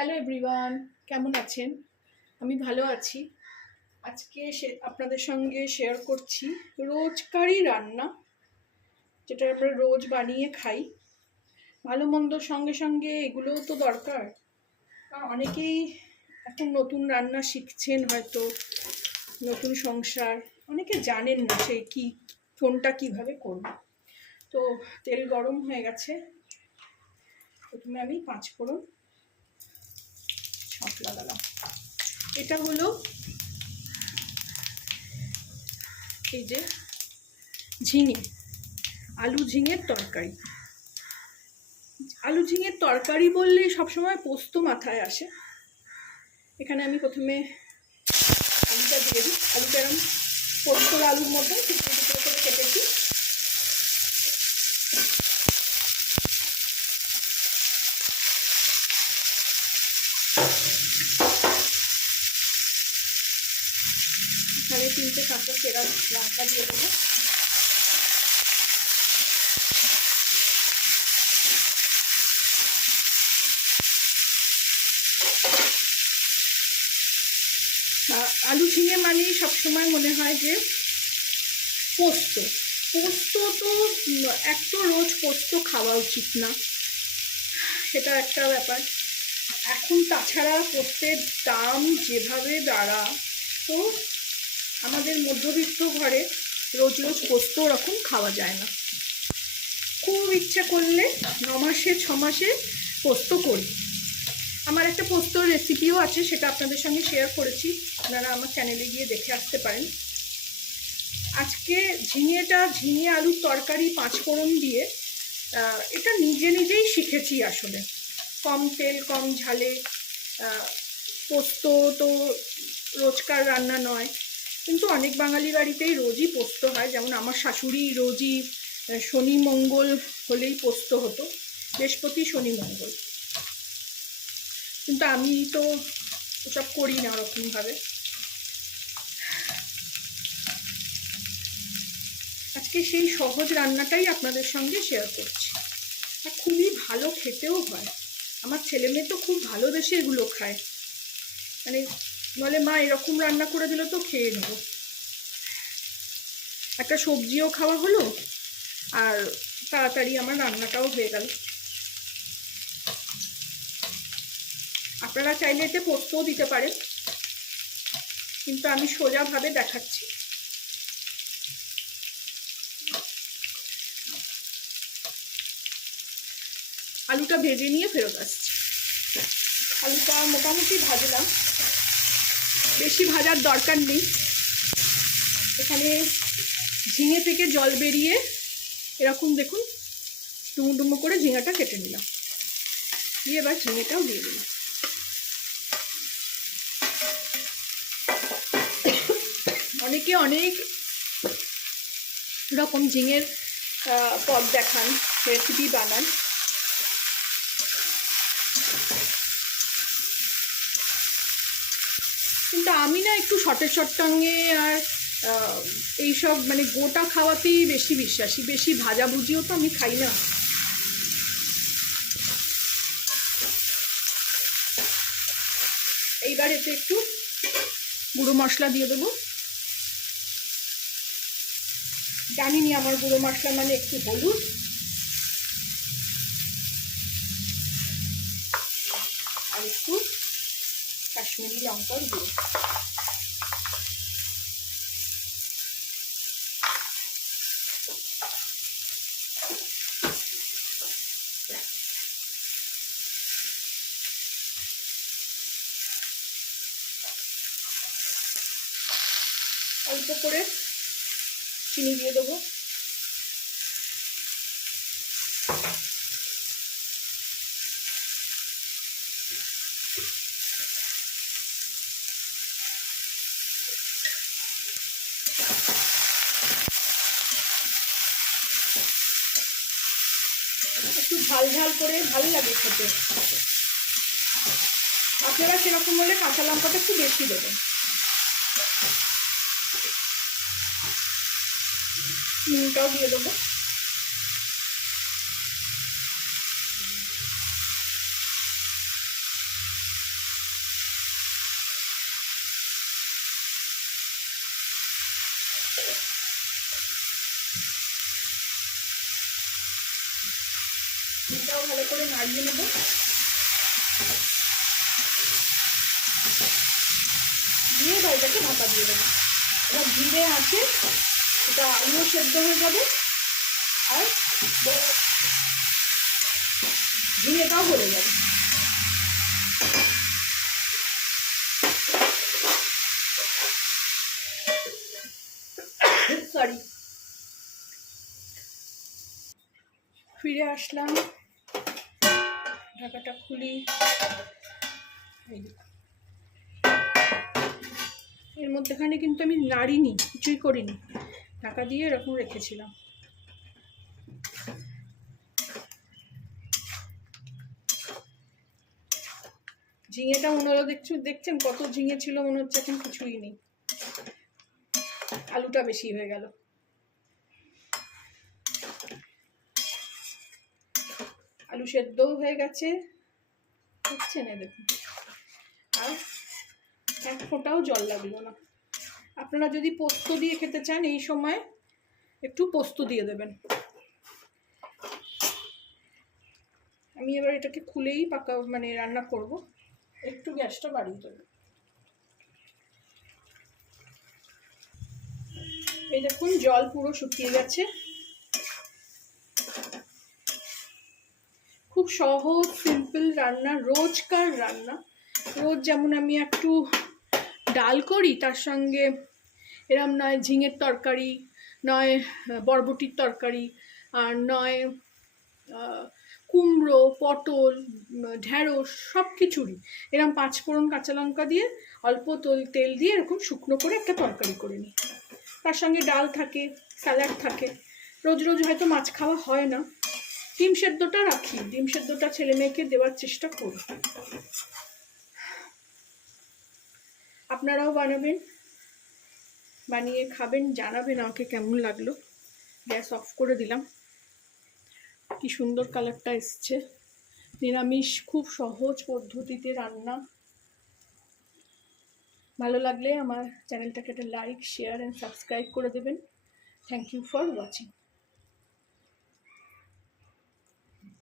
Hello everyone, কেমন আছেন? আমি ভালো আছি। আজকে আপনাদের সঙ্গে শেয়ার করছি রোজকারই রান্না, যেটা আমরা রোজ বানিয়ে খাই। ভালো মন্দর সঙ্গে সঙ্গে এগুলোও তো দরকার। কারণ অনেকেই এখন নতুন রান্না শিখছেন, হয়তো নতুন সংসার, অনেকে জানেন না সে কি কোনটা কিভাবে করবে। তো তেল গরম হয়ে গেছে, প্রথমে আমি 5 ফোড়ন ছক লাগালাম। এটা হলো এই যে ঝিঙে, আলু ঝিঙের তরকারি। আলু ঝিঙের তরকারি বললে সবসময় পোস্ত মাথায় আসে। এখানে আমি প্রথমে আলুটা দিয়ে দিই। আলুটা এরকম পোস্তর আলুর মতো টুকরো টুকরো করে কেটেছি। এখানে 3টে কাঁচা চেরা লঙ্কা দিয়ে দেবো। আলু ঝিঙে মানেই সবসময় মনে হয় যে পোস্ত। পোস্ত তো এক তো রোজ পোস্ত খাওয়া উচিত না, সেটা একটা ব্যাপার। এখন তাছাড়া পোস্তের দাম যেভাবে বাড়া, তো আমাদের মধ্যবিত্ত ঘরে রোজ রোজ পোস্ত ওরকম খাওয়া যায় না। খুব ইচ্ছা করলে 9 মাসে 6 মাসে পোস্ত করি। আমার একটা পোস্তর রেসিপিও আছে, সেটা আপনাদের সঙ্গে শেয়ার করেছি, আপনারা আমার চ্যানেলে গিয়ে দেখে আসতে পারেন। আজকে ঝিঙে আলুর তরকারি 5 ফোড়ন দিয়ে, এটা নিজেই শিখেছি আসলে। কম তেল কম ঝালে। পোস্ত তো রোজকার রান্না নয়, কিন্তু অনেক বাঙালি বাড়িতেই রোজই পোস্ত হয়। যেমন আমার শাশুড়ি রোজই শনি মঙ্গল হলেই পোস্ত হতো, বৃহস্পতি শনি মঙ্গল। কিন্তু আমি তো ওসব করি না ওরকমভাবে। আজকে সেই সহজ রান্নাটাই আপনাদের সঙ্গে শেয়ার করছি। আর খুবই ভালো খেতেও হয়। আমার ছেলে মেয়ে তো খুব ভালোবেসে এগুলো খায়, মানে বলে মা এরকম রান্না করে দিলে তো খেয়ে নেব। একটা সবজিও খাওয়া হলো, আর তাড়াতাড়ি আমার রান্নাটাও হয়ে গেল। আপনারা চাইলে এতে পোস্তও দিতে পারেন, কিন্তু আমি সোজাভাবে দেখাচ্ছি। আলুটা ভেজে নিয়ে ফেরত আসছি। আলুটা মোটামুটি ভাজলাম, বেশি ভাজার দরকার নেই। এখানে ঝিঙে থেকে জল বেরিয়ে এরকম দেখুন ডুমো ডুমো করে ঝিঙাটা কেটে নিলাম, দিয়ে এবার ঝিঙেটাও দিয়ে দিলাম। অনেকে অনেক রকম ঝিঙের পদ দেখান, রেসিপি বানান। কিন্তু আমি না একটু শর্টাঙ্গে আর এইসব মানে গোটা খাওয়াতেই বেশি বিশ্বাসী। বেশি ভাজাভুজিও তো আমি খাই না। এইবার এতে একটু গুঁড়ো মশলা দিয়ে দেবো। জানিনি আমার গুঁড়ো মশলা মানে একটু হলুদ, আর একটু কাশ্মীরি লঙ্কার গুঁড়ো। অল্প করে চিনি দিয়ে দেবো। একটু ঝাল ঝাল করে ভালো লাগে খেতে। আপনারা সেরকম হলে কাঁচা লঙ্কাটা একটু বেশি দেবেন। নুনটাও দিয়ে দেবো। এটাও ভালো করে নাড়িয়ে নেব। দিয়ে এটাকে ঢাকা দিয়ে দেবো। এবার ধীরে আছে, এটা আলুও সেদ্ধ হয়ে যাবে আর ঝিঙেটাও হয়ে যাবে। সরি, ফিরে আসলাম, ঢাকাটা খুলি। এর মধ্যেখানে কিন্তু আমি নাড়িনি, কিছুই করিনি, ঢাকা দিয়ে এরকম রেখেছিলাম। ঝিঙেটা মনে হলো দেখছেন কত ঝিঙে ছিল, মনে হচ্ছে এখন কিছুই নেই, আলুটা বেশি হয়ে গেল। আলু সেদ্ধও হয়ে গেছে, দেখছেন, দেখুন, আর এক ফোঁটাও জল লাগলো না। আপনারা যদি পোস্ত দিয়ে খেতে চান এই সময় একটু পোস্ত দিয়ে দেবেন। আমি এবার এটাকে খুলেই রান্না করব। একটু গ্যাসটা বাড়িয়ে দেবো। এই দেখুন জল পুরো শুকিয়ে গেছে। খুব সহজ সিম্পল রান্না, রোজকার রান্না। রোজ যেমন আমি একটু ডাল করি, তার সঙ্গে এরম নয় ঝিঙের তরকারি, নয় বরবটির তরকারি, আর নয় কুমড়ো, পটল, ঢ্যাঁড়স, সব কিছুরই এরকম 5 ফোড়ন কাঁচা লঙ্কা দিয়ে অল্প তেল দিয়ে এরকম শুকনো করে একটা তরকারি করে নিই। তার সঙ্গে ডাল থাকে, স্যালাড থাকে। রোজ রোজ হয়তো মাছ খাওয়া হয় না, ডিম সেদ্ধটা রাখি, ডিম সেদ্ধটা ছেলে মেয়েকে দেওয়ার চেষ্টা করি। আপনারাও বানাবেন, বানিয়ে খাবেন, জানাবেন আমাকে কেমন লাগলো। গ্যাস অফ করে দিলাম। কি সুন্দর কালারটা এসছে। নিরামিষ, খুব সহজ পদ্ধতিতে রান্না। ভালো লাগলে আমার চ্যানেলটাকে একটা লাইক, শেয়ার অ্যান্ড সাবস্ক্রাইব করে দেবেন। Thank you for watching.